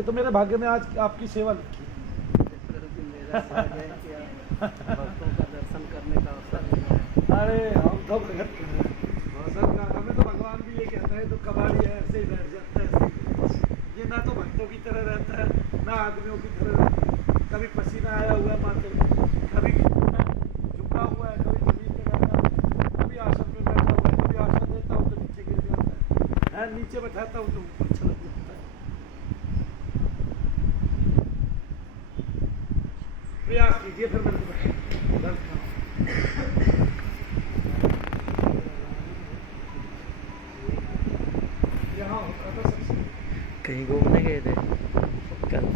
ये तो मेरे भाग्य में आज आपकी सेवा लिखी है। मेरा सौभाग्य है कि भक्तों का दर्शन करने का अवसर मिला है। अरे हम तो भगत हैं। भगत का हमें तो भगवान भी ये कहता है तो कबाड़ी है, ऐसे ही बैठ जाता है, ऐसे ही। ये ना तो भक्तों की तरह रहता है ना आदमियों की तरह रहता है। कभी पसीना आया हुआ है माथे में, कभी झुका हुआ है, कभी जमीन पे बैठा हुआ है, कभी आसन पे बैठा हुआ है, कभी आसन देता हूँ तो नीचे गिर जाता है, नीचे बैठाता हूँ तो ऊपर चला जाता है। प्रयास कीजिए फिर मेरे को यहाँ होता था सबसे। कहीं घूमने गए थे कल?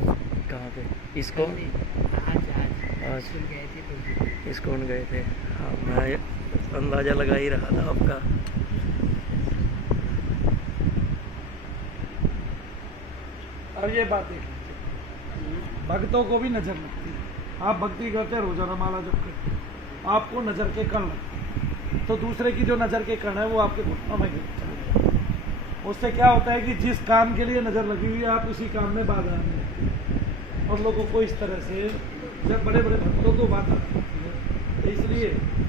कहाँ पे? इसको आज गए थे तो इस्कॉन गए थे। हाँ, मैं अंदाज़ा लगा ही रहा था आपका। अब ये बात देखिए, भक्तों को भी नजर लगती है। आप भक्ति करते हैं, रोजाना माला जप करते हैं, आपको नजर के कण लगते हैं, तो दूसरे की जो नजर के कण है वो आपके घुटनों में गिर चले जाते हैं। उससे क्या होता है कि जिस काम के लिए नजर लगी हुई है आप उसी काम में बाधा आने लगती है। और लोगों को इस तरह से जब बड़े बड़े भक्तों को बाधा आती है, तो इसलिए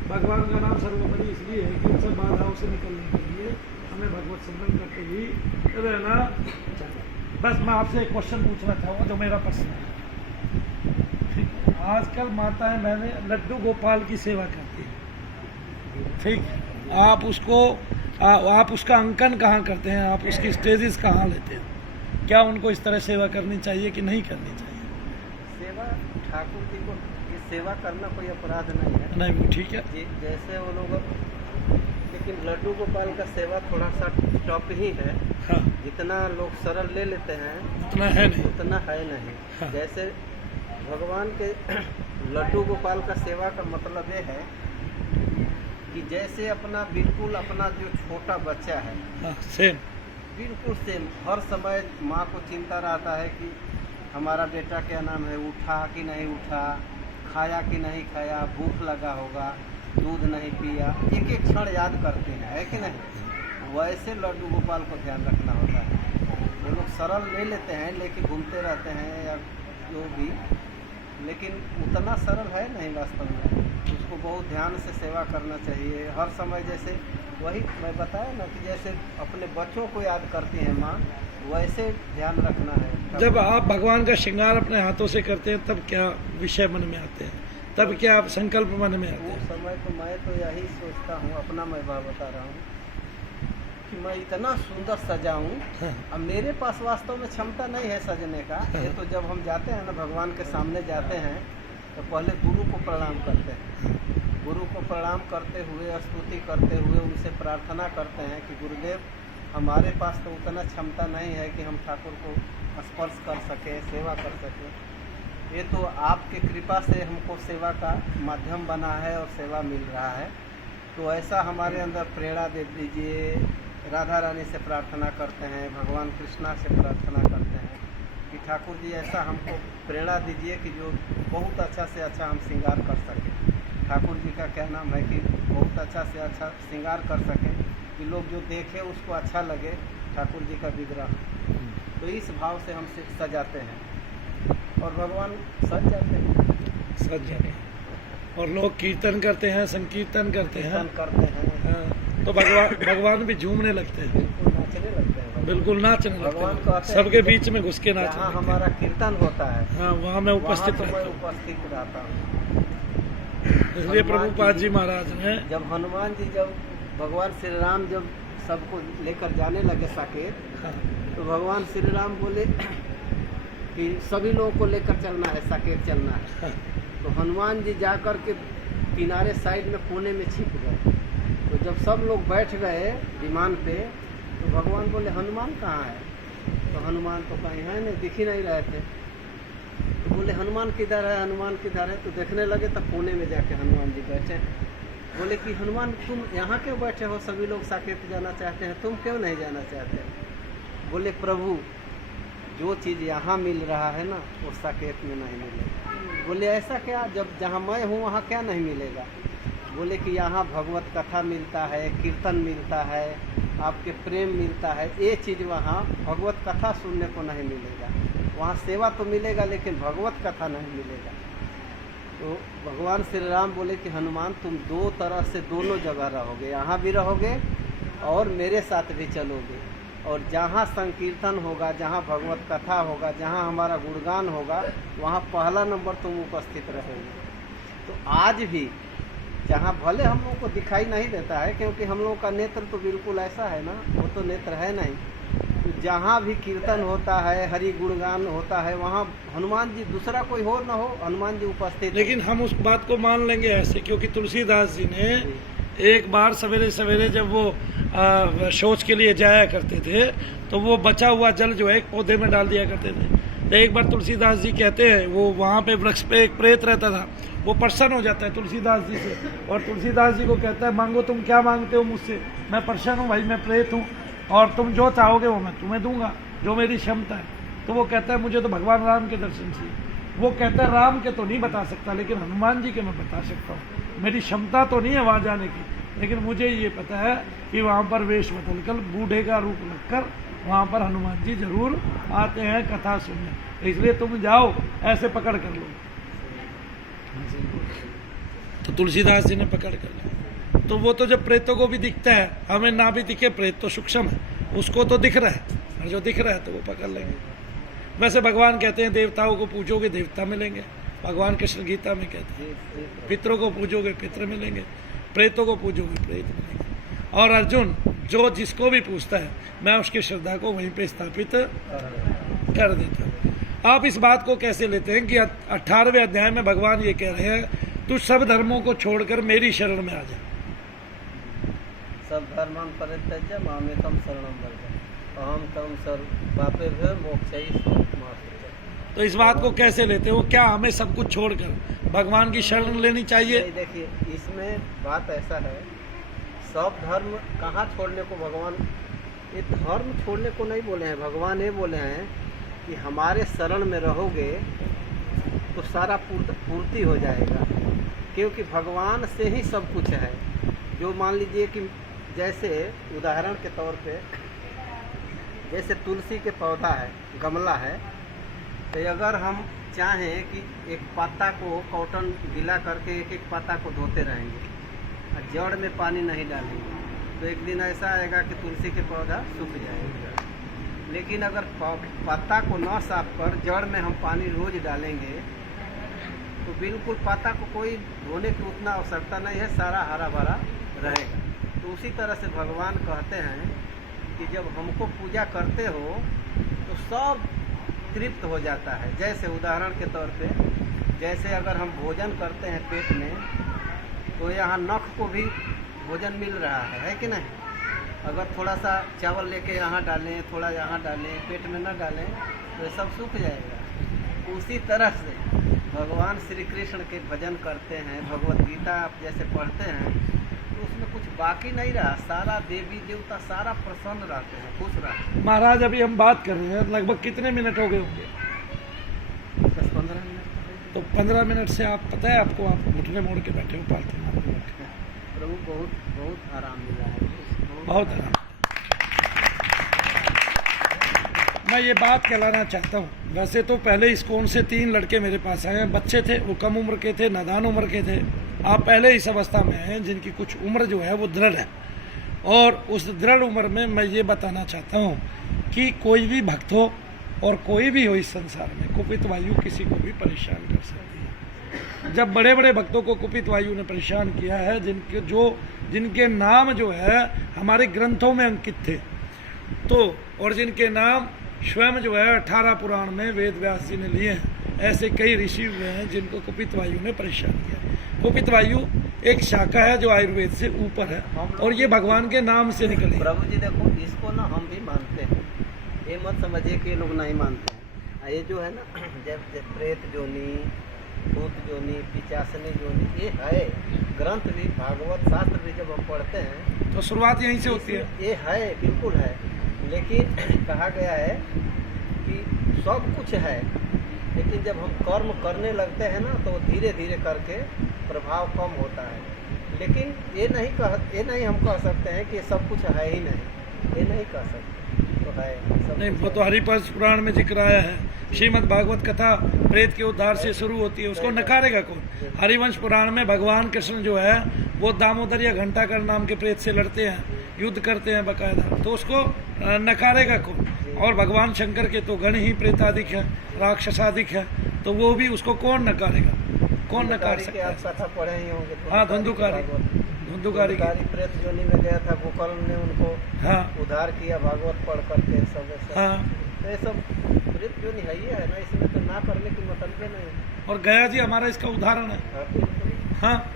भगवान का नाम सर्वोपरि इसलिए है कि उन सब बाधाओं से निकलने के लिए हमें भगवत सिमरन करते ही रहना चाहिए। बस मैं आपसे एक क्वेश्चन पूछना चाहूँगा जो मेरा प्रश्न है। ठीक, आजकल माताएं मैंने लड्डू गोपाल की सेवा करती है, ठीक, आप उसका अंकन कहाँ करते हैं, आप उसकी स्टेजेस कहाँ लेते हैं? क्या उनको इस तरह सेवा करनी चाहिए कि नहीं करनी चाहिए? सेवा ठाकुर जी को ये सेवा करना कोई अपराध नहीं है। नहीं, वो ठीक है। जैसे वो लोग, लेकिन लड्डू गोपाल का सेवा थोड़ा सा टफ ही है। हाँ, जितना लोग सरल ले लेते हैं उतना है नहीं। उतना है नहीं। हाँ। जैसे भगवान के लड्डू गोपाल का सेवा का मतलब ये है कि जैसे अपना बिल्कुल अपना जो छोटा बच्चा है, हाँ, सेम। बिल्कुल सेम, हर समय माँ को चिंता रहता है कि हमारा बेटा क्या नाम है, उठा कि नहीं उठा, खाया कि नहीं खाया, भूख लगा होगा, दूध नहीं पिया, एक एक क्षण याद करते हैं, है कि नहीं? वैसे लड्डू गोपाल को ध्यान रखना होता है। वो लोग सरल ले लेते हैं, लेके घूमते रहते हैं या जो भी, लेकिन उतना सरल है नहीं वास्तव में। उसको बहुत ध्यान से सेवा करना चाहिए हर समय। जैसे वही मैं बताया ना कि जैसे अपने बच्चों को याद करती हैं माँ, वैसे ध्यान रखना है। जब आप भगवान का श्रृंगार अपने हाथों से करते हैं तब क्या विषय मन में आते हैं, तब क्या संकल्प मन में आते वो हैं? समय तो मैं तो यही सोचता हूँ, अपना मैं भाव बता रहा हूँ कि मैं इतना सुंदर सजाऊं। हाँ। अब मेरे पास वास्तव में क्षमता नहीं है सजने का। हाँ। ये तो जब हम जाते हैं ना भगवान के सामने जाते हैं तो पहले गुरु को प्रणाम करते हैं। गुरु को प्रणाम करते हुए, स्तुति करते हुए उनसे प्रार्थना करते हैं कि गुरुदेव, हमारे पास तो उतना क्षमता नहीं है कि हम ठाकुर को स्पर्श कर सकें, सेवा कर सकें। ये तो आपके कृपा से हमको सेवा का माध्यम बना है और सेवा मिल रहा है, तो ऐसा हमारे अंदर प्रेरणा दे दीजिए। राधा रानी से प्रार्थना करते हैं, भगवान कृष्णा से प्रार्थना करते हैं कि ठाकुर जी ऐसा हमको प्रेरणा दीजिए कि जो बहुत अच्छा से अच्छा हम श्रृंगार कर सकें। ठाकुर जी का क्या नाम है कि बहुत अच्छा से अच्छा श्रृंगार कर सकें कि लोग जो देखें उसको अच्छा लगे, ठाकुर जी का विग्रह। तो इस भाव से हम सजाते हैं और भगवान सज जाते हैं। सज जाते हैं और लोग कीर्तन करते हैं, संकीर्तन करते हैं, कीर्तन करते हैं, हाँ, तो भगवान भी झूमने लगते हैं, बिल्कुल नाचने लगते हैं। बिल्कुल नाचने भगवान लगते कहते हैं, हैं सबके कि बीच में घुस के नाचने जहाँ लगते हैं। हमारा कीर्तन होता है, हाँ, वहाँ मैं उपस्थित वहाँ तो मैं रहता हूँ। उपस्थित रहता हूँ। इसलिए प्रभुपाद जी महाराज ने जब हनुमान जी, जब भगवान श्री राम जब सबको लेकर जाने लगे साकेत, हाँ, तो भगवान श्री राम बोले कि सभी लोगों को लेकर चलना है, साकेत चलना है। हाँ, तो हनुमान जी जा कर के किनारे साइड में कोने में छिप गए। तो जब सब लोग बैठ गए विमान पे, तो भगवान बोले हनुमान कहाँ है? तो हनुमान तो कहीं है नहीं, दिख ही नहीं रहे थे। तो बोले हनुमान किधर है, हनुमान किधर है? तो देखने लगे तो कोने में जाके हनुमान जी बैठे। बोले कि हनुमान तुम यहाँ क्यों बैठे हो? सभी लोग साकेत जाना चाहते हैं, तुम क्यों नहीं जाना चाहते? बोले प्रभु, जो चीज़ यहाँ मिल रहा है ना वो साकेत में नहीं मिलेगा। बोले ऐसा क्या? जब जहाँ मैं हूँ वहाँ क्या नहीं मिलेगा? बोले कि यहाँ भगवत कथा मिलता है, कीर्तन मिलता है, आपके प्रेम मिलता है, ये चीज़ वहाँ भगवत कथा सुनने को नहीं मिलेगा। वहाँ सेवा तो मिलेगा लेकिन भगवत कथा नहीं मिलेगा। तो भगवान श्री राम बोले कि हनुमान तुम दो तरह से दोनों जगह रहोगे, यहाँ भी रहोगे और मेरे साथ भी चलोगे, और जहाँ संकीर्तन होगा, जहाँ भगवत कथा होगा, जहाँ हमारा गुणगान होगा, वहाँ पहला नंबर तुम उपस्थित रहोगे। तो आज भी जहाँ भले हम लोगों को दिखाई नहीं देता है, क्योंकि हम लोगों का नेत्र तो बिल्कुल ऐसा है ना, वो तो नेत्र है नहीं, तो जहाँ भी कीर्तन होता है, हरि गुणगान होता है, वहाँ हनुमान जी, दूसरा कोई हो ना हो, हनुमान जी उपस्थित। लेकिन हम उस बात को मान लेंगे ऐसे, क्योंकि तुलसीदास जी ने एक बार सवेरे सवेरे जब वो शौच के लिए जाया करते थे, तो वो बचा हुआ जल जो है एक पौधे में डाल दिया करते थे। तो एक बार तुलसीदास जी कहते हैं, वो वहाँ पे वृक्ष पे एक प्रेत रहता था, वो प्रसन्न हो जाता है तुलसीदास जी से, और तुलसीदास जी को कहता है मांगो तुम क्या मांगते हो मुझसे, मैं प्रसन्न हूँ भाई, मैं प्रेत हूँ, और तुम जो चाहोगे वो मैं तुम्हें दूंगा, जो मेरी क्षमता है। तो वो कहता है मुझे तो भगवान राम के दर्शन चाहिए। वो कहता है राम के तो नहीं बता सकता, लेकिन हनुमान जी के मैं बता सकता हूँ। मेरी क्षमता तो नहीं है वहाँ जाने की, लेकिन मुझे ये पता है कि वहाँ पर वेश बदल कर, बूढ़े का रूप रखकर वहाँ पर हनुमान जी जरूर आते हैं कथा सुनने, इसलिए तुम जाओ, ऐसे पकड़ कर लो। तो तुलसीदास जी ने पकड़ कर लिया। तो वो तो जब प्रेतों को भी दिखता है, हमें ना भी दिखे, प्रेत तो सूक्ष्म है, उसको तो दिख रहा है, और जो दिख रहा है तो वो पकड़ लेंगे। वैसे भगवान कहते हैं देवताओं को पूजोगे देवता मिलेंगे, भगवान कृष्ण गीता में कहते हैं पितरों को पूजोगे पितर मिलेंगे, प्रेतों को पूजोगे प्रेत मिलेंगे। और अर्जुन जो जिसको भी पूछता है, मैं उसकी श्रद्धा को वहीं पे स्थापित कर देता हूँ। आप इस बात को कैसे लेते हैं कि 18वें अध्याय में भगवान ये कह रहे हैं तू सब धर्मों को छोड़कर मेरी शरण में आ जा। सब धर्मान् परित्यज्य मामेकं शरणं व्रज अहम तं सर्व पापेभ्यो मोक्षयिष्यामि। तो इस बात को कैसे लेते हो, क्या हमें सब कुछ छोड़कर भगवान की शरण लेनी चाहिए? देखिए इसमें बात ऐसा है, सब धर्म कहाँ छोड़ने को भगवान, ये धर्म छोड़ने को नहीं बोले हैं, भगवान ये बोले हैं कि हमारे शरण में रहोगे तो सारा पूर्ति हो जाएगा, क्योंकि भगवान से ही सब कुछ है। जो मान लीजिए कि जैसे उदाहरण के तौर पे, जैसे तुलसी के पौधा है, गमला है, तो अगर हम चाहें कि एक पत्ता को कॉटन गीला करके एक एक पत्ता को धोते रहेंगे और जड़ में पानी नहीं डालेंगे, तो एक दिन ऐसा आएगा कि तुलसी के पौधा सूख जाएगा। लेकिन अगर पत्ता को न साफ कर जड़ में हम पानी रोज डालेंगे तो बिल्कुल पत्ता को कोई धोने की उतना आवश्यकता नहीं है, सारा हरा भरा रहेगा। तो उसी तरह से भगवान कहते हैं कि जब हमको पूजा करते हो तो सब तृप्त हो जाता है। जैसे उदाहरण के तौर पे, जैसे अगर हम भोजन करते हैं पेट में, तो यहाँ नख को भी भोजन मिल रहा है कि नहीं? अगर थोड़ा सा चावल लेके यहाँ डालें, थोड़ा यहाँ डालें, पेट में न डालें तो ये सब सूख जाएगा। उसी तरह से भगवान श्री कृष्ण के भजन करते हैं, भगवत गीता आप जैसे पढ़ते हैं, तो उसमें कुछ बाकी नहीं रहा, सारा देवी देवता सारा प्रसन्न रहते हैं, खुश रहते हैं। महाराज अभी हम बात कर रहे हैं, लगभग कितने मिनट हो गए होंगे? 10-15 मिनट। तो 15 मिनट से आप पता है आपको, आप घुटने मोड़ के बैठे हो, पालतू मोड़ के बैठे हो। प्रभु बहुत बहुत आराम मिला है, बहुत आराम। मैं ये बात कहलाना चाहता हूँ, वैसे तो पहले इस्कॉन से 3 लड़के मेरे पास आए हैं, बच्चे थे, वो कम उम्र के थे, नादान उम्र के थे। आप पहले इस अवस्था में हैं जिनकी कुछ उम्र जो है वो दृढ़ है, और उस दृढ़ उम्र में मैं ये बताना चाहता हूँ कि कोई भी भक्त हो और कोई भी हो इस संसार में, कुपित वायु किसी को भी परेशान कर सकती है। जब बड़े बड़े भक्तों को कुपित वायु ने परेशान किया है, जिनके नाम जो है हमारे ग्रंथों में अंकित थे, तो और जिनके नाम स्वयं जो है 18 पुराण में वेद व्यास जी ने लिए हैं, ऐसे कई ऋषि हुए हैं जिनको कुपित वायु ने परेशान किया। कुपित वायु एक शाखा है जो आयुर्वेद से ऊपर है, और ये भगवान के नाम से निकली। प्रभु जी देखो, इसको ना हम भी मानते हैं, ये मत समझिए कि ये लोग नहीं मानते हैं। ये जो है ना, जब प्रेत जोनी, भूत जोनी, पिचासनी जोनी, ये है ग्रंथ भी, भागवत शास्त्र भी जब हम पढ़ते हैं तो शुरुआत यहीं से होती है। ये है, बिल्कुल है, लेकिन कहा गया है कि सब कुछ है, लेकिन जब हम कर्म करने लगते हैं ना तो धीरे धीरे करके प्रभाव कम होता है। लेकिन ये नहीं हम कह सकते हैं कि सब कुछ है ही नहीं, ये नहीं कह सकते। तो है सब नहीं, कुछ वो है। तो हरिवंश पुराण में जिक्र आया है। श्रीमद् भागवत कथा प्रेत के उद्धार से शुरू होती है, उसको नकारेगा कौन? हरिवंश पुराण में भगवान कृष्ण जो है वो दामोदर या घंटाकर नाम के प्रेत से लड़ते हैं, युद्ध करते हैं बकायदा, तो उसको नकारेगा कौन? और भगवान शंकर के तो गण ही प्रेताधिक है, राक्षसाधिक है, तो वो भी उसको कौन नकारेगा? कौन नकार धुंधुकारी के सकता आप है? कथा पढ़े ही होंगे। हाँ, धुंधुकारी धुंधुकारी प्रेत जोनी में गया था, गोकर्ण ने उनको हाँ उद्धार किया भागवत पढ़ करके सब ऐसा। हाँ। तो ये सब प्रेत जोनी है ही है ना, इसमें तो ना करने की मतलब नहीं है। और गया जी हमारा इसका उदाहरण है। हाँ, बिल्कुल। हाँ,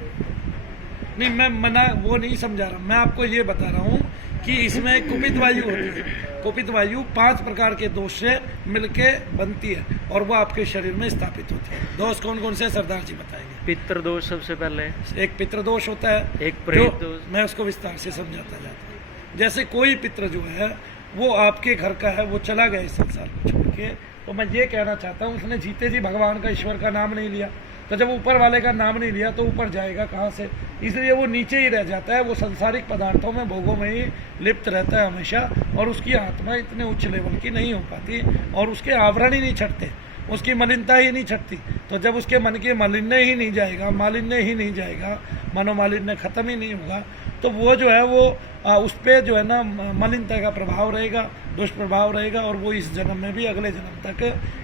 नहीं मैं मना वो नहीं समझा रहा, मैं आपको ये बता रहा हूँ कि इसमें कुपित वायु होती है। कुपित वायु 5 प्रकार के दोष से मिलके बनती है और वो आपके शरीर में स्थापित होती है। दोष कौन कौन से सरदार जी बताएंगे? पितृ दोष सबसे पहले, एक पितृदोष होता है, एक प्रेत जो दोष। मैं उसको विस्तार से समझाता जाता हूँ। जैसे कोई पितृ जो है वो आपके घर का है, वो चला गया इस संसार को छोड़ के, तो मैं ये कहना चाहता हूँ उसने जीते जी भगवान का, ईश्वर का नाम नहीं लिया, तो जब ऊपर वाले का नाम नहीं लिया तो ऊपर जाएगा कहाँ से? इसलिए वो नीचे ही रह जाता है, वो सांसारिक पदार्थों में, भोगों में ही लिप्त रहता है हमेशा, और उसकी आत्मा इतने उच्च लेवल की नहीं हो पाती और उसके आवरण ही नहीं छटते, उसकी मलिनता ही नहीं छटती। तो जब उसके मन के मालिन्य ही नहीं जाएगा, मालिन्य ही नहीं जाएगा, मनोमालिन्य खत्म ही नहीं होगा, तो वो जो है वो उस पर जो है ना मलिनता का प्रभाव रहेगा, दुष्प्रभाव रहेगा, और वो इस जन्म में भी अगले जन्म तक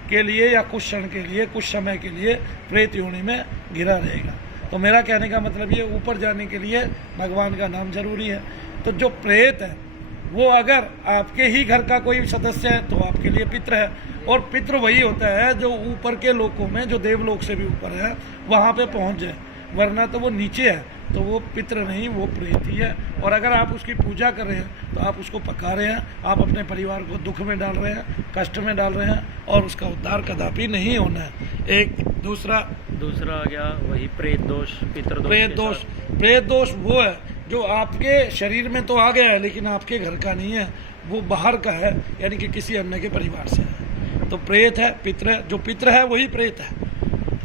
के लिए या कुछ क्षण के लिए, कुछ समय के लिए प्रेत योनि में घिरा रहेगा। तो मेरा कहने का मतलब ये, ऊपर जाने के लिए भगवान का नाम जरूरी है। तो जो प्रेत है वो अगर आपके ही घर का कोई सदस्य है तो आपके लिए पितृ है, और पितृ वही होता है जो ऊपर के लोकों में, जो देवलोक से भी ऊपर है, वहाँ पे पहुँच जाए, वरना तो वो नीचे है, तो वो पितृ नहीं, वो प्रेत ही है। और अगर आप उसकी पूजा कर रहे हैं तो आप उसको पका रहे हैं, आप अपने परिवार को दुख में डाल रहे हैं, कष्ट में डाल रहे हैं, और उसका उद्धार कदापि नहीं होना है। एक दूसरा दूसरा आ गया वही प्रेत दोष, पितृ दोष। प्रेत दोष, प्रेत दोष वो है जो आपके शरीर में तो आ गया है लेकिन आपके घर का नहीं है, वो बाहर का है, यानी कि किसी अन्य के परिवार से है। तो प्रेत है, पितृ है, जो पितृ है वही प्रेत है,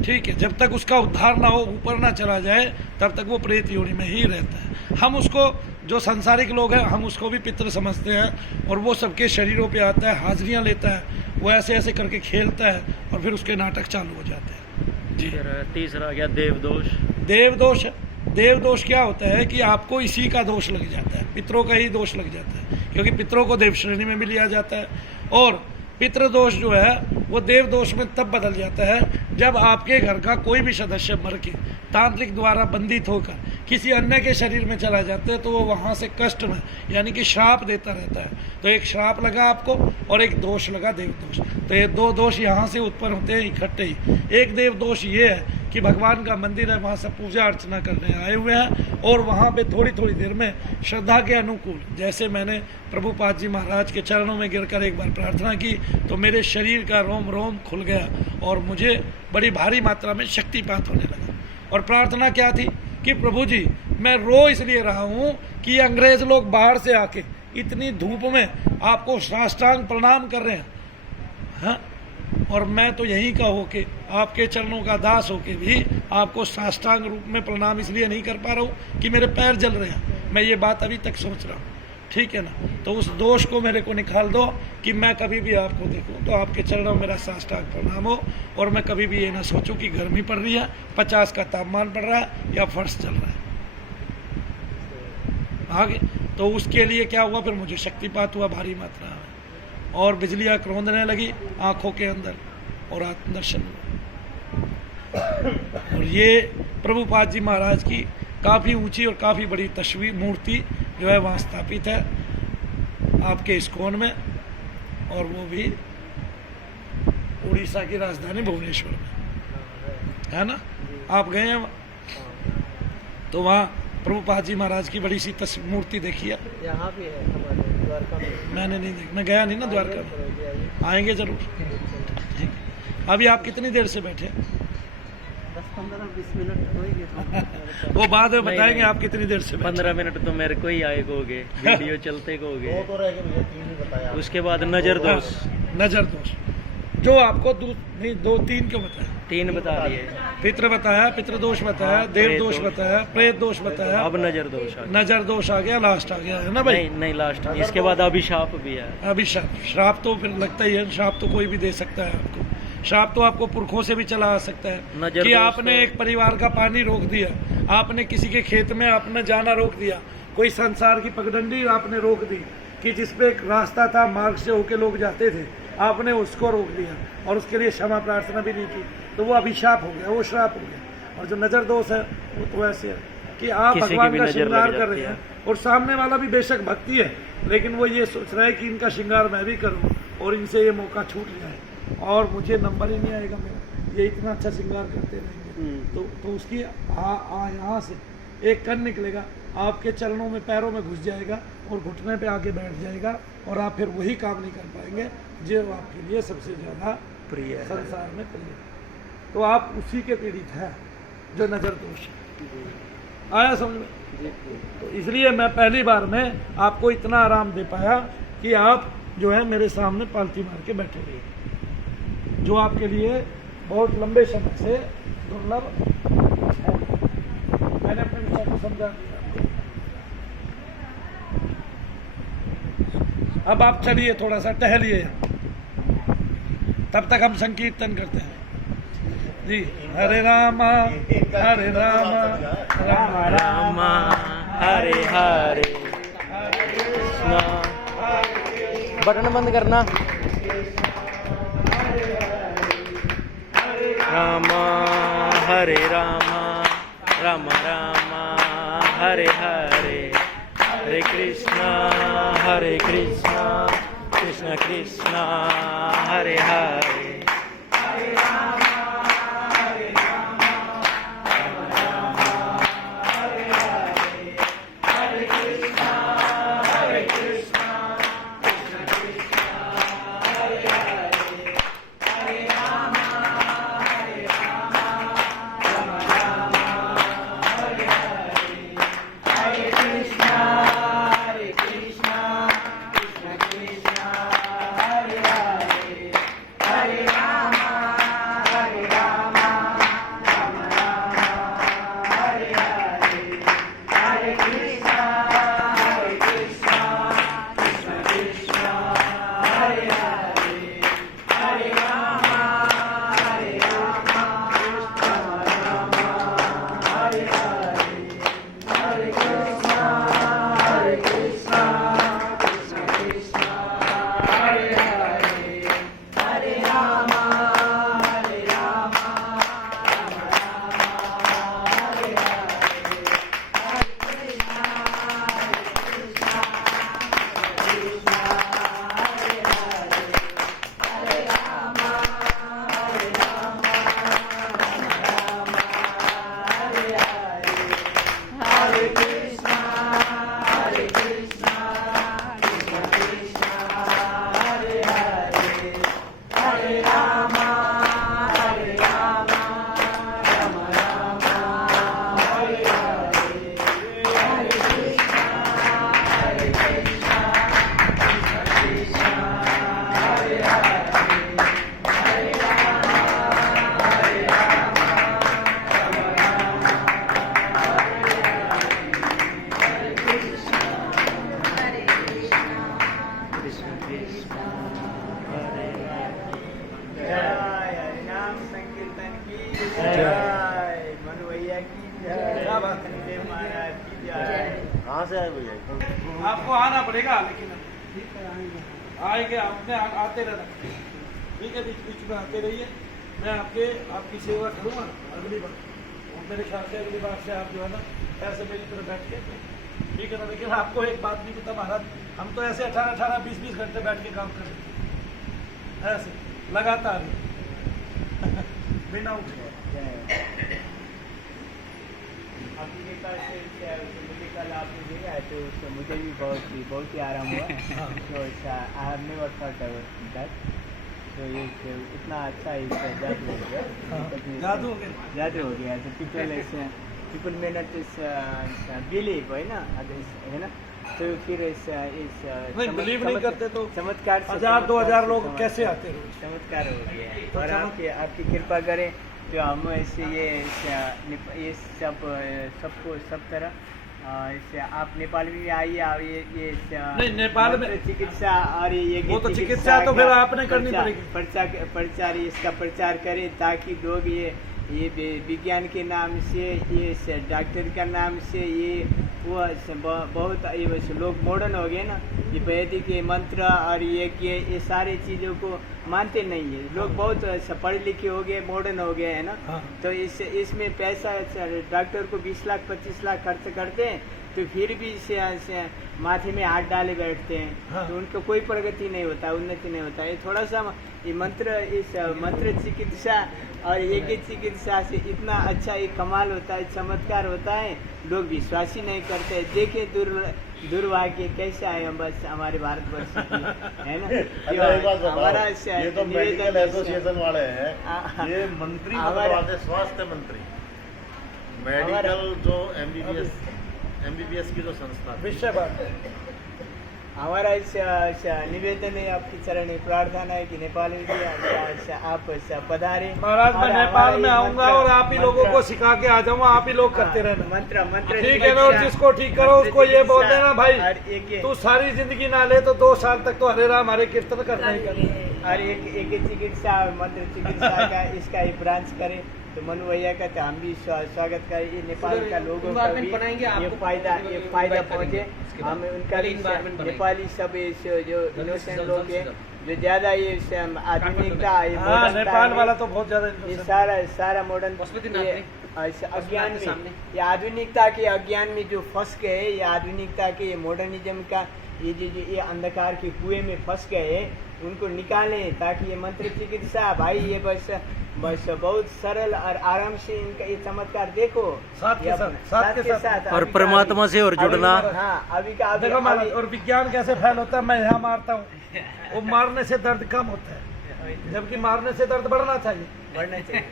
ठीक है। जब तक उसका उद्धार ना हो, ऊपर ना चला जाए, तब तक वो प्रेत योनि में ही रहता है। हम उसको, जो सांसारिक लोग हैं, हम उसको भी पितृ समझते हैं, और वो सबके शरीरों पे आता है, हाजिरियाँ लेता है, वो ऐसे ऐसे करके खेलता है, और फिर उसके नाटक चालू हो जाते हैं जी। फिर तीसरा आ गया देवदोष। देवदोष, देवदोष क्या होता है कि आपको इसी का दोष लग जाता है, पितरों का ही दोष लग जाता है, क्योंकि पितरों को देव श्रेणी में भी लिया जाता है। और पितृदोष जो है वो देवदोष में तब बदल जाता है जब आपके घर का कोई भी सदस्य मर के तांत्रिक द्वारा बंधित होकर किसी अन्य के शरीर में चला जाता है, तो वो वहाँ से कष्ट में, यानी कि श्राप देता रहता है। तो एक श्राप लगा आपको और एक दोष लगा देवदोष, तो ये 2 दोष यहाँ से उत्पन्न होते हैं इकट्ठे ही। एक देवदोष ये है कि भगवान का मंदिर है, वहाँ सब पूजा अर्चना करने आए हुए हैं, और वहाँ पे थोड़ी थोड़ी देर में श्रद्धा के अनुकूल, जैसे मैंने प्रभुपाद जी महाराज के चरणों में गिरकर एक बार प्रार्थना की, तो मेरे शरीर का रोम रोम खुल गया और मुझे बड़ी भारी मात्रा में शक्तिपात होने लगा। और प्रार्थना क्या थी कि प्रभु जी, मैं रो इसलिए रहा हूँ कि अंग्रेज लोग बाहर से आके इतनी धूप में आपको साष्टांग प्रणाम कर रहे हैं, हाँ, और मैं तो यहीं का होके, आपके चरणों का दास होके भी आपको साष्टांग रूप में प्रणाम इसलिए नहीं कर पा रहा हूँ कि मेरे पैर जल रहे हैं। मैं ये बात अभी तक सोच रहा हूँ, ठीक है ना। तो उस दोष को मेरे को निकाल दो कि मैं कभी भी आपको देखूं तो आपके चरणों में मेरा साष्टांग प्रणाम हो, और मैं कभी भी ये ना सोचूं कि गर्मी पड़ रही है, 50 का तापमान पड़ रहा है या फर्श चल रहा है आगे। तो उसके लिए क्या हुआ, फिर मुझे शक्तिपात हुआ भारी मात्रा में, और बिजलियाँ क्रौंदने लगी आंखों के अंदर, और आत्मदर्शन हुआ। और ये प्रभुपाद जी महाराज की काफ़ी ऊंची और काफ़ी बड़ी तस्वीर, मूर्ति जो है वहाँ स्थापित है आपके इस्कॉन में, और वो भी उड़ीसा की राजधानी भुवनेश्वर में है ना। आप गए हैं वहाँ? तो वहाँ प्रभुपाद जी महाराज की बड़ी सी मूर्ति देखी है। यहाँ भी है हमारे द्वारका में। मैंने नहीं देखी, मैं गया नहीं ना द्वारका में, आएंगे जरूर। ठीक, अभी आप कितनी देर से बैठे? 10-15-20 मिनट होएंगे। वो बाद में बताएंगे नहीं। आप कितनी देर से बैठे। 15 मिनट तो मेरे को ही आए कहोगे, वीडियो चलते कहोगे। तो रह गए भैया, 3 ही बताया। उसके बाद नजर दोष। नजर दोष, जो आपको नहीं 2-3 क्यों बताया? 3 बता दिए। पितृ बताया, पितृदोष बताया, देव दोष बताया, प्रेत दोष बताया, अब नजर दोष आ गया। नजर दोष आ गया, लास्ट आ गया है ना भाई? नहीं नहीं लास्ट, इसके बाद अभिशाप भी है। अभी श्राप तो फिर लगता ही है, श्राप तो कोई भी दे सकता है आपको। श्राप तो आपको पुरखों से भी चला आ सकता है नजर कि दोष आपने तो- एक परिवार का पानी रोक दिया, आपने किसी के खेत में आपने जाना रोक दिया, कोई संसार की पगडंडी आपने रोक दी कि जिसपे एक रास्ता था, मार्ग से होके लोग जाते थे, आपने उसको रोक दिया और उसके लिए क्षमा प्रार्थना भी नहीं की, तो वो अभिशाप हो गया, वो श्राप हो गया। और जो नजर दोष है वो तो ऐसे है कि आप किसी की भगवान भी का नजर श्रृंगार लग कर जाती रहे है। हैं और सामने वाला भी बेशक भक्ति है, लेकिन वो ये सोच रहा है कि इनका श्रृंगार मैं भी करूं और इनसे ये मौका छूट जाए और मुझे नंबर ही नहीं आएगा मेरा, ये इतना अच्छा श्रृंगार करते रहेंगे। तो उसकी यहाँ से एक कण निकलेगा, आपके चरणों में पैरों में घुस जाएगा और घुटने पे आके बैठ जाएगा और आप फिर वही काम नहीं कर पाएंगे जो आपके लिए सबसे ज़्यादा प्रिय है। संसार में प्रिय है। तो आप उसी के पीड़ित हैं जो नज़र दोष है। आया समझ में? तो इसलिए मैं पहली बार में आपको इतना आराम दे पाया कि आप जो है मेरे सामने पालती मार के बैठे रहिए, जो आपके लिए बहुत लंबे समय से दुर्लभ है। मैंने अपने विचार को समझा दिया। अब आप चलिए थोड़ा सा टहलिए, तब तक हम संकीर्तन करते हैं जी। हरे रामा राम रामा हरे हरे कृष्णा। बटन बंद करना। रामा हरे रामा राम रामा हरे हरे हरे कृष्णा कृष्णा कृष्णा हरे हरे। कहाँ से आए भैया? आपको आना पड़ेगा, लेकिन आएंगे आपने आते रहना, ठीक है? बीच बीच में आते रहिए, मैं आपकी सेवा करूँगा अगली बार। और मेरे ख्याल से अगली बार से आप जो है ना ऐसे मेरी तरह बैठ के, ठीक है ना? लेकिन आपको एक बात नहीं पता महाराज, हम तो ऐसे 18-18, 20-20 घंटे बैठ के काम कर रहे थे, ऐसे लगातार बिना उठे। कल आप मुझे आए तो उससे मुझे भी बहुत ही आराम हुआ। तो I have never thought that. तो ये इतना अच्छा इसका जादू हो गया। जादू हो गया। तो पीपल may not बिलीव है ना, तो फिर इस नहीं, believe नहीं करते तो चमत्कार से 1000-2000 लोग चमत्कार कैसे से आते हैं? चमत्कार हो गया है। तो और आपकी कृपा करें जो हम ऐसे ये सबको सब तरह इससे आप नेपाल में भी आइए। और ये नहीं, नेपाल में चिकित्सा और ये वो तो चिकित्सा तो फिर आपने करनी पड़ेगी। प्रचार इसका प्रचार करें ताकि लोग ये विज्ञान के नाम से, ये डॉक्टर का नाम से, ये वो बहुत ये लोग मॉडर्न हो गए ना, ये वैदिक ये मंत्र और ये सारे चीज़ों को मानते नहीं है लोग। बहुत पढ़े लिखे हो गए, मॉडर्न हो गए है ना। हाँ। तो इसमें पैसा डॉक्टर को 20 लाख 25 लाख खर्च करते हैं तो फिर भी से माथे में हाथ डाले बैठते हैं। हाँ। तो उनको कोई प्रगति नहीं होता, उन्नति नहीं होता। ये थोड़ा सा ये मंत्र चिकित्सा और एक चिकित्सा से इतना अच्छा एक कमाल होता है, चमत्कार होता है, लोग विश्वास ही नहीं करते। देखे दुर्भाग्य कैसा है हम बस हमारे भारतवर्ष की, है ना। अच्छा, एक बात बताओ, हमारा ये तो मेडिकल एसोसिएशन वाले हैं, ये मंत्री बदलवाते, स्वास्थ्य मंत्री, मेडिकल जो एमबीबीएस की जो संस्था थी। विषय बात है। हमारा निवेदन है आपकी चरण में, प्रार्थना है कि नेपाल में भी आप पधारे। महाराज मैं नेपाल में आऊंगा और आप ही लोगों को सिखा के आ जाऊंगा, आप ही लोग करते रहना। मंत्र ठीक है ना। और जिसको ठीक करो उसको ये बोल देना भाई तू सारी जिंदगी ना ले तो 2 साल तक तो हरे राम हरे कीर्तन करना ही करना। और एक चिकित्सा मंत्र चिकित्सा का इसका एक ब्रांच करे तो मनु भैया का तो हम भी स्वागत करें। ये नेपाल का लोगों का भी ये फायदा पहुँचे। हम उनका नेपाली सब जो इनोसेंट लोग हैं जो ज्यादा ये आधुनिकता नेपाल वाला तो बहुत ज्यादा ये सारा मॉडर्न अज्ञान में, ये आधुनिकता के अज्ञान में जो फंस गए, ये आधुनिकता के ये मॉडर्निज्म का ये अंधकार के कुएं में फंस गए, उनको निकालें ताकि ये मंत्र चिकित्सा भाई ये बस बहुत सरल और आराम से इनका ये चमत्कार देखो साथ के साथ और परमात्मा से और जुड़ना। हाँ अभी का देखो महाराज, और विज्ञान कैसे फैल होता है, मैं यहाँ मारता हूँ, वो मारने से दर्द कम होता है, जबकि मारने से दर्द बढ़ना चाहिए। बढ़ना चाहिए।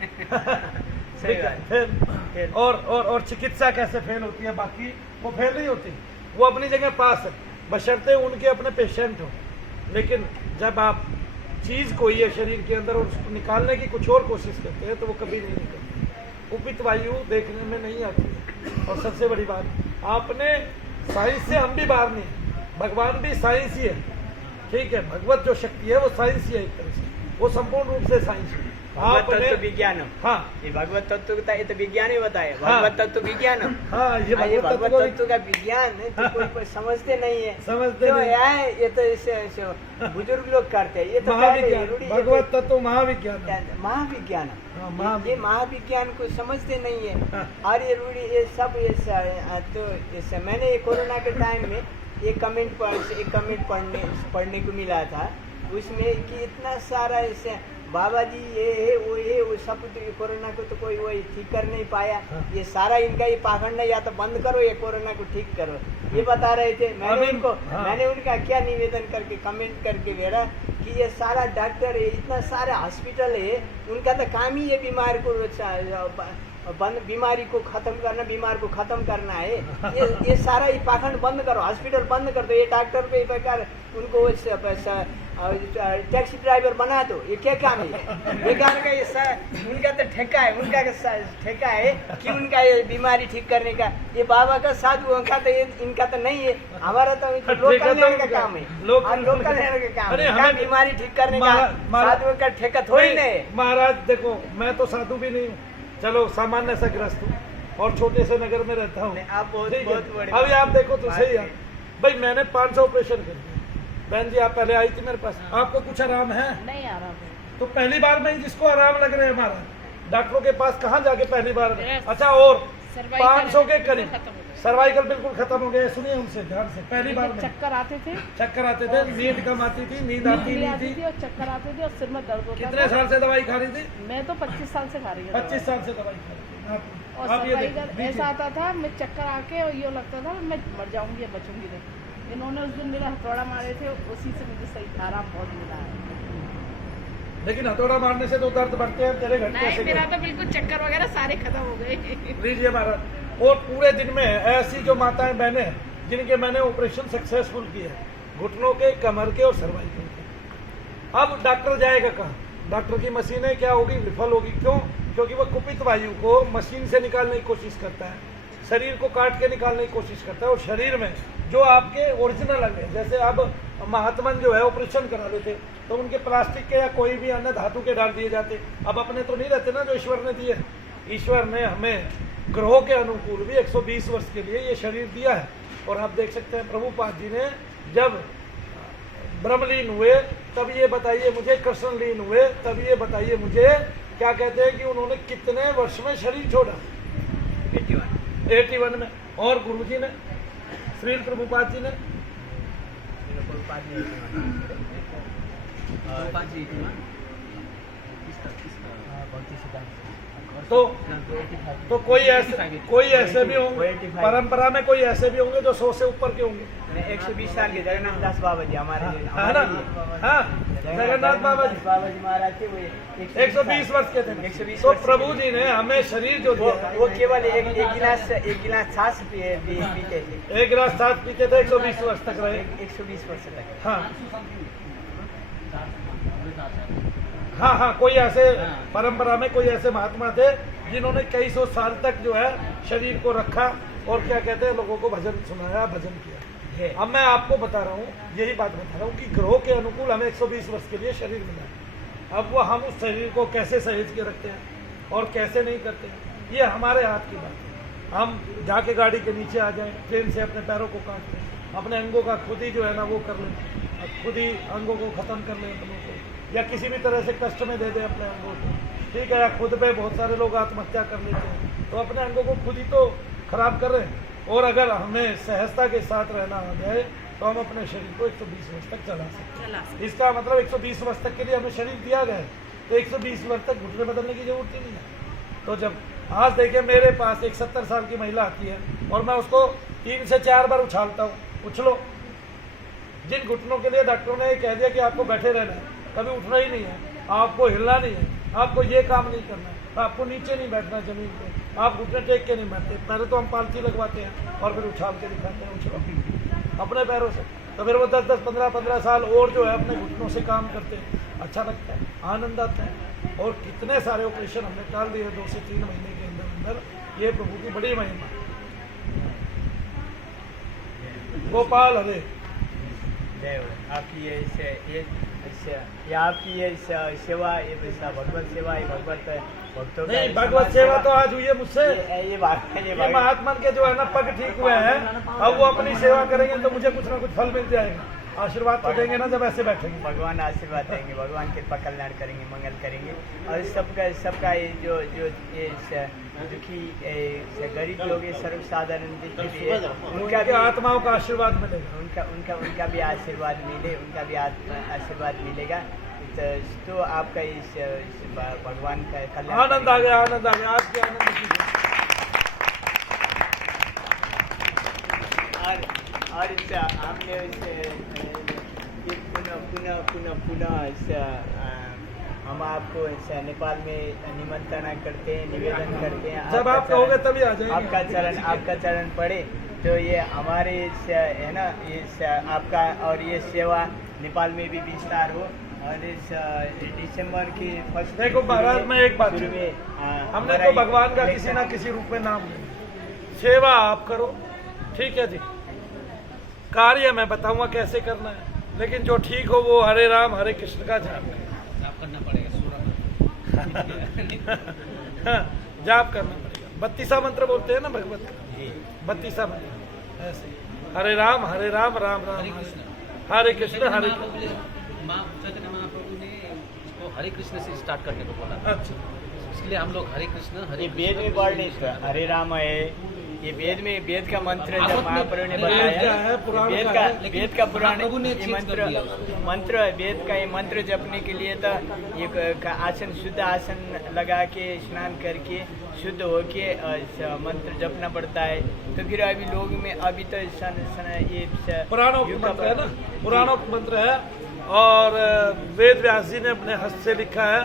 फिर और चिकित्सा कैसे फेल होती है, बाकी वो फेल नहीं होती, वो अपनी जगह पास है, बशर्ते उनके अपने पेशेंट हो। लेकिन जब आप चीज कोई है शरीर के अंदर और उसको निकालने की कुछ और कोशिश करते हैं तो वो कभी नहीं निकलती। उपित वायु देखने में नहीं आती है। और सबसे बड़ी बात, आपने साइंस से हम भी बाहर नहीं है, भगवान भी साइंस ही है। ठीक है, भगवत जो शक्ति है वो साइंस ही है, एक तरह से वो संपूर्ण रूप से साइंस है। आपने विज्ञान, हाँ ये भगवत तत्व का ये तो विज्ञान ही बताए। भगवत तत्व विज्ञान, हाँ ये भगवत तत्व का विज्ञान है तो कोई समझते नहीं है, समझते नहीं है। ये तो इसे बुजुर्ग लोग करते हैं, ये तो भगवत तत्व महाविज्ञान, महाविज्ञान ये महाविज्ञान को समझते नहीं है। और ये रूढ़ी ये सब तो मैंने कोरोना के टाइम में एक कमेंट पढ़ने को मिला था उसमें कि इतना सारा ऐसे बाबा जी ये वो सब तो कोरोना को तो कोई वही ठीक कर नहीं पाया। ये सारा इनका ये पाखंड या तो बंद करो या कोरोना को ठीक करो, ये बता रहे थे। मैंने उनका क्या निवेदन करके कमेंट करके भेजा कि ये सारा डॉक्टर है, इतना सारा हॉस्पिटल है, उनका तो काम ही ये बीमार को बीमारी को खत्म करना, बीमार को खत्म करना है। ये सारा ये पाखंड बंद करो, हॉस्पिटल बंद कर दो, ये डॉक्टर पे बेकार उनको टैक्सी ड्राइवर बना दो, ये क्या काम है बेकार का। ये उनका तो ठेका है, उनका ठेका है कि उनका ये बीमारी ठीक करने का। ये बाबा का साधुओं का तो इनका तो नहीं है, हमारा तो लोकल लेने का काम है, लोकल लेने का काम है। बीमारी ठीक करने का साधुओं का ठेका थोड़ी नहीं। महाराज देखो, मैं तो साधु भी नहीं हूँ, चलो सामान्य सा ग्रस्त हूँ और छोटे से नगर में रहता हूँ। आप बहुत बड़े। अभी आप देखो तो सही है भाई, मैंने 500 ऑपरेशन कर दिए। बहन जी आप पहले आई थी मेरे पास, आपको कुछ आराम है? नहीं आराम है। तो पहली बार में जिसको आराम लग रहे हैं हमारा डॉक्टरों के पास कहाँ जाके पहली बार में। अच्छा, और 500 के करीब सर्वाइकल बिल्कुल खत्म हो गए। सुनिए उनसे ध्यान से, पहली बार में चक्कर आते थे, नींद कम आती थी, नींद आती नहीं थी और चक्कर आते थे और सिर में दर्द होता था। कितने साल से दवाई खा रही थी? मैं तो 25 साल से खा रही हूँ। 25 साल से दवाई खा रही थी। और सर्वाइकल ऐसा आता था, मैं चक्कर आके और ये लगता था मैं मर जाऊंगी या बचूंगी नहीं। इन्होंने उस दिन मेरा हथौड़ा मारे थे, उसी से मुझे सही आराम बहुत मिला है। लेकिन हथौड़ा मारने से तो दर्द बढ़ते हैं, तेरे घर नहीं, मेरा तो बिल्कुल चक्कर वगैरह सारे खत्म हो गए। लीजिए महाराज। और पूरे दिन में ऐसी जो माताएं बहनें जिनके मैंने ऑपरेशन सक्सेसफुल किया है, घुटनों के, कमर के और सर्वाइकल के। अब डॉक्टर जाएगा कहाँ? डॉक्टर की मशीनें क्या होगी? विफल होगी। क्यों? क्योंकि वह कुपित वायु को मशीन से निकालने की कोशिश करता है, शरीर को काट के निकालने की कोशिश करता है, और शरीर में जो आपके ओरिजिनल अंग है, जैसे अब महात्मन जो है ऑपरेशन करा लेते तो उनके प्लास्टिक के या कोई भी अन्य धातु के डाल दिए जाते। अब अपने तो नहीं रहते ना जो ईश्वर ने दिए। ईश्वर ने हमें ग्रहों के अनुकूल भी 120 वर्ष के लिए ये शरीर दिया है। और आप देख सकते हैं प्रभुपाद जी ने जब ब्रह्मलीन हुए तब ये बताइए मुझे, कृष्ण लीन हुए तब ये बताइए मुझे, क्या कहते हैं कि उन्होंने कितने वर्ष में शरीर छोड़ा? 81 में। और गुरु जी ने, श्री प्रभुपाद जी ने, तो कोई ऐसे भी होंगे परंपरा में, कोई ऐसे भी होंगे जो 100 से ऊपर के होंगे। 120 साल के जगन्नाथ दास बाबा जी हमारे है ना? हाँ, जगन्नाथ बाबा जी महाराज थे, वो 120 वर्ष के थे। 120 तो वर्ष प्रभु जी ने हमें शरीर जो दिया, वो केवल एक गिलास छाछ पीते थे। 1 गिलास छाछ पीते थे, 120 वर्ष तक रहे। 120 वर्ष तक। हाँ, कोई ऐसे परंपरा में कोई ऐसे महात्मा थे जिन्होंने कई सौ साल तक जो है शरीर को रखा और क्या कहते हैं लोगों को भजन सुनाया, भजन किया। अब मैं आपको बता रहा हूँ, यही बात बता रहा हूँ कि ग्रहों के अनुकूल हमें 120 वर्ष के लिए शरीर मिला है। अब वो हम उस शरीर को कैसे सहेज के रखते हैं और कैसे नहीं करते हैं, ये हमारे हाथ की बात है। हम जाके गाड़ी के नीचे आ जाएं, ट्रेन से अपने पैरों को काट लें, अपने अंगों का खुद ही जो है ना वो कर लें, खुद ही अंगों को खत्म कर लें अपनों को, या किसी भी तरह से कष्ट में दे दें अपने अंगों को, ठीक है। या खुद पे बहुत सारे लोग आत्महत्या कर लेते हैं, तो अपने अंगों को खुद ही तो खराब कर रहे हैं। और अगर हमें सहजता के साथ रहना आ जाए तो हम अपने शरीर को 120 वर्ष तक चला सकते हैं। इसका मतलब 120 वर्ष तक के लिए हमें शरीर दिया गया है, तो 120 वर्ष तक घुटने बदलने की जरूरत ही नहीं है। तो जब आज देखिए मेरे पास एक 70 साल की महिला आती है और मैं उसको 3 से 4 बार उछालता हूँ, उछलो। जिन घुटनों के लिए डॉक्टरों ने कह दिया कि आपको बैठे रहना है, कभी उठना ही नहीं है, आपको हिलना नहीं है, आपको ये काम नहीं करना है, आपको नीचे नहीं बैठना जमीन पे, आप घुटने टेक के नहीं बैठते। पहले तो हम पालथी लगवाते हैं और फिर उछाल के दिखाते हैं, उछलो अपने पैरों से। तो फिर वो 10-10, 15-15 साल और जो है अपने घुटनों से काम करते हैं, अच्छा लगता है, आनंद आता है। और कितने सारे ऑपरेशन हमने टाल दिए 2 से 3 महीने के अंदर। ये प्रभु की बड़ी महिमा। गोपाल हरे आपकी ये आपकी ये सेवा, ये भगवत सेवा, ये भक्तों का नहीं, भगवत सेवा तो आज हुई है मुझसे। ये महात्मा के जो है ना पग ठीक हुए हैं, अब वो अपनी सेवा करेंगे तो मुझे कुछ ना कुछ फल मिल जाएगा। आशीर्वाद तो देंगे ना जब ऐसे बैठेंगे। भगवान आशीर्वाद देंगे, भगवान कृपा कल्याण करेंगे, मंगल करेंगे। और सबका ये जो ये दुखी गरीब लोग ये सर्वसाधारण जितने भी है उनका भी आत्माओं का आशीर्वाद मिलेगा, उनका भी आशीर्वाद मिले, उनका भी आशीर्वाद मिलेगा। तो आपका इस भगवान का कल्याण। आनंद आ गया, आनंद आ गया, आपके आनंद की। और आपने पुनः हम आपको नेपाल में निमंत्रण करते हैं, निवेदन करते हैं। जब आप कहोगे तभी आ जाएंगे। आपका चरण पड़े तो ये हमारे है ना, इस आपका और ये सेवा नेपाल में भी विस्तार हो। और इस दिसंबर की फर्स्ट देखो महाराज, मैं एक बात शुरू में हमने तो भगवान का किसी ना किसी रूप में नाम लिया, सेवा आप करो, ठीक है जी। कार्य मैं बताऊंगा कैसे करना है, लेकिन जो ठीक हो वो हरे राम हरे कृष्ण का जाप करना पड़ेगा। जाप करना पड़ेगा। 32वां मंत्र बोलते हैं ना भगवत का, 32वां मंत्र ऐसे, हरे राम राम राम हरे कृष्ण हरे। चैतन्य महाप्रभु ने इसको हरे कृष्ण से स्टार्ट करने को बोला। अच्छा, इसलिए हम लोग हरे कृष्ण हरे ये वेद में वर्णित है, हरे राम है ये वेद का मंत्र जब महाप्रभु ने बताया, वेद का पुराण ये मंत्र वेद का ये मंत्र जपने के लिए तो ये आसन, शुद्ध आसन लगा के स्नान करके शुद्ध होके मंत्र जपना पड़ता है। तो फिर अभी लोग में अभी तो ये पुराणों मंत्र है ना, पुराणों मंत्र है और वेद व्यास जी ने अपने हस्त से लिखा है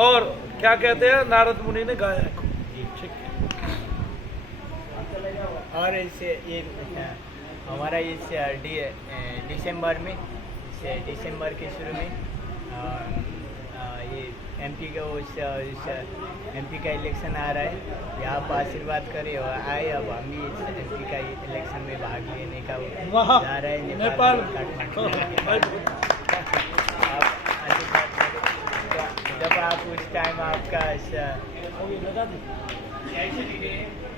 और क्या कहते हैं नारद मुनि ने गाया है। और इसे ये हमारा इस दिसंबर में, दिसंबर के शुरू में ये एमपी का एमपी का इलेक्शन आ रहा है। ये आप आशीर्वाद करें और आए। अब हम भी इस एमपी का इलेक्शन में भाग लेने का जा रहे हैं नेपाल। काठमांडू में। आप आशीर्वाद करें। जब आप उस टाइम आपका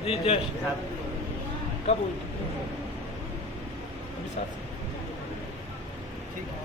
जी जय आप कब हुई? अभी साथ ठीक है।